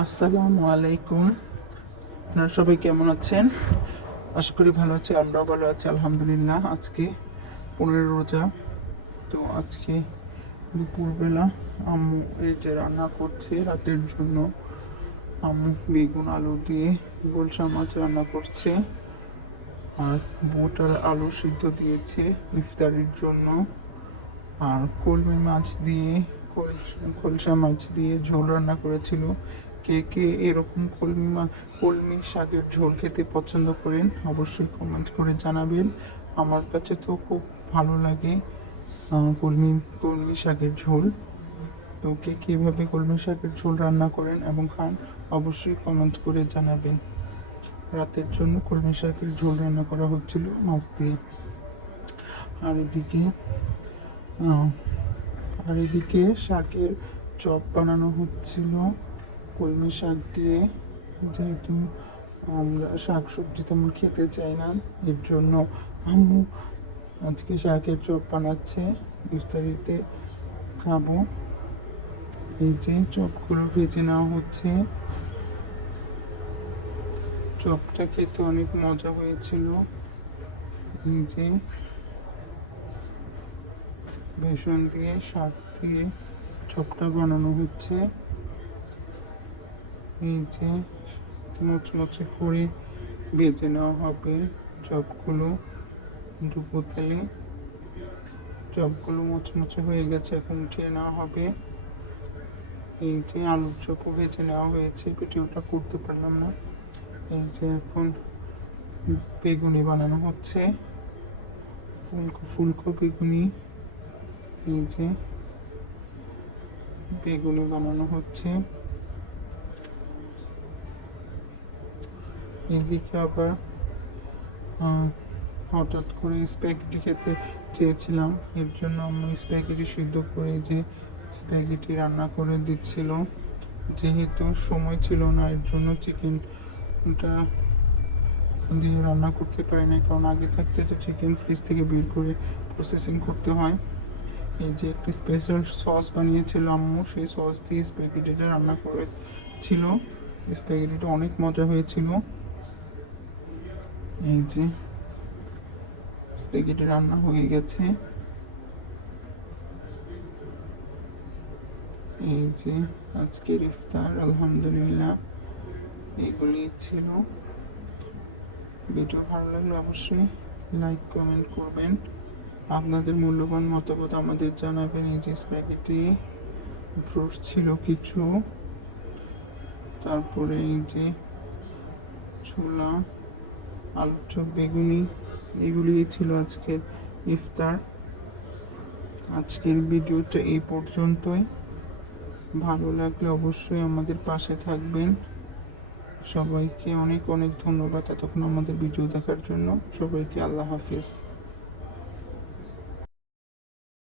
আসসালামু আলাইকুম। আপনারা সবাই কেমন আছেন? আশা করি ভালো আছে। আমরাও ভালো আছি আলহামদুলিল্লাহ। আজকে 15 রোজা। তো আজকে দুপুরবেলা আম্মু এই যে রান্না করছে রাতের জন্য। আম্মু বেগুন আলু দিয়ে গুলশা মাছ রান্না করছে, আর বুট আর আলু সিদ্ধ দিয়েছে ইফতারির জন্য। আর কলমি মাছ দিয়ে খলসা মাছ দিয়ে ঝোল রান্না করেছিল। কে কে এরকম কলমি শাকের ঝোল খেতে পছন্দ করেন অবশ্যই কমেন্ট করে জানাবেন। আমার কাছে তো খুব ভালো লাগে কলমি কলমি শাকের ঝোল। তো কে কীভাবে কলমি শাকের ঝোল রান্না করেন এবং খান অবশ্যই কমেন্ট করে জানাবেন। রাতের জন্য কলমি শাকের ঝোল রান্না করা হচ্ছিল মাছ দিয়ে। আর এদিকে শাকের চপ বানানো হচ্ছিল কলমি শাক দিয়ে। যেহেতু আমরা শাক সবজি তেমন খেতে চাই না, এর জন্য আম্মু আজকে শাকের চপ বানাচ্ছে, ইফতারিতে খাবো। এই যে চপগুলো ভেজে নেওয়া হচ্ছে। চপটা খেতে অনেক মজা হয়েছিল। এই যে বেসন দিয়ে শাক দিয়ে চপটা বানানো হচ্ছে। এই যে মুচমুচে করে ভেজে নেওয়া হবে চপগুলো ডুবো তেলে। চপগুলো মুচমুচে হয়ে গেছে, এখন উঠিয়ে নেওয়া হবে। এই যে আলুর চপও ভেজে নেওয়া হয়েছে, ভিডিওটা করতে পারলাম না। এই যে এখন বেগুনি বানানো হচ্ছে, ফুলকো ফুলকো বেগুনি। এই যে বেগুনি বানানো হচ্ছে। এদিকে আবার হঠাৎ করে স্প্যাগেটি খেতে চেয়েছিলাম, এর জন্য আমি স্প্যাগেটি সিদ্ধ করে যে স্প্যাগেটি রান্না করে দিচ্ছিল। যেহেতু সময় ছিল না, এর জন্য চিকেনটা দিয়ে রান্না করতে পারি না, কারণ আগে থাকতে তো চিকেন ফ্রিজ থেকে বের করে প্রসেসিং করতে হয়। এই যে একটি স্পেশাল সস বানিয়েছিল আম্মু, সেই সস দিয়ে স্প্যাগেটিটা রান্না করেছিল। স্প্যাগেটিটা অনেক মজা হয়েছিল। এই যে স্প্যাগেটি রান্না হয়ে গেছে। এই যে আজকের ইফতার আলহামদুলিল্লাহ এগুলি ছিল। ভিডিও ভালো লাগলে অবশ্যই লাইক কমেন্ট করবেন, আপনাদের মূল্যবান মতামত আমাদের জানাবেন। এই যে স্প্যাগেটি, ফ্রুটস ছিল কিছু, তারপরে এই যে ছোলা, আলুর চপ, বেগুনি, এগুলি ছিল আজকের ইফতার। আজকের ভিডিওটা এই পর্যন্তই। ভালো লাগলে অবশ্যই আমাদের পাশে থাকবেন। সবাইকে অনেক অনেক ধন্যবাদ এতক্ষণ আমাদের ভিডিও দেখার জন্য। সবাইকে আল্লাহ হাফিজ।